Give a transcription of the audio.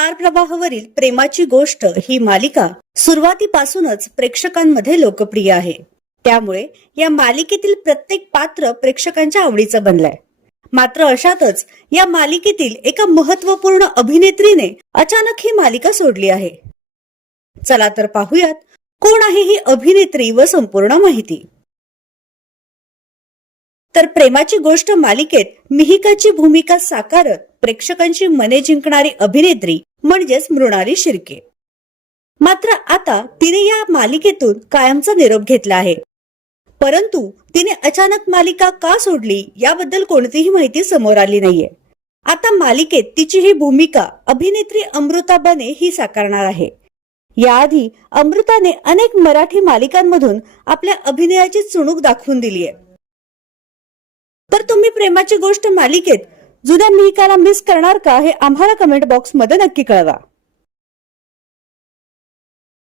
Star प्रवाहावरील प्रेमाची गोष्ट ही मालिका सुरुवातीपासूनच प्रेक्षकांमध्ये लोकप्रिय आहे. त्यामुळे या मालिकेतील प्रत्येक पात्र प्रेक्षकांच्या आवडीचं बनलंय. मात्र अशातच या मालिकेतील एका महत्त्वपूर्ण अभिनेत्रीने अचानक ही मालिका सोडली आहे. चला तर पाहूयात कोण आहे ही अभिनेत्री व संपूर्ण माहिती. तर प्रेमाची गोष्ट मालिकेत मिहिकाची भूमिका साकारत प्रेक्षकांची मने जिंकणारी अभिनेत्री म्हणजेच मृणाली शिर्के. मात्र आता तिने या मालिकेतून कायमचा निरोप घेतला आहे. परंतु तिने अचानक मालिका का सोडली याबद्दल कोणतीही माहिती समोर आली नाहीये. आता मालिकेत तिची ही भूमिका अभिनेत्री अमृता बने ही साकारणार आहे. याआधी अमृताने अनेक मराठी मालिकांमधून आपल्या अभिनयाची चुणूक दाखवून दिली आहे. तर तुम्ही प्रेमाची गोष्ट मालिकेत जुन्या मिहिकाला मिस करणार का हे आम्हाला कमेंट बॉक्स मध्ये नक्की कळवा.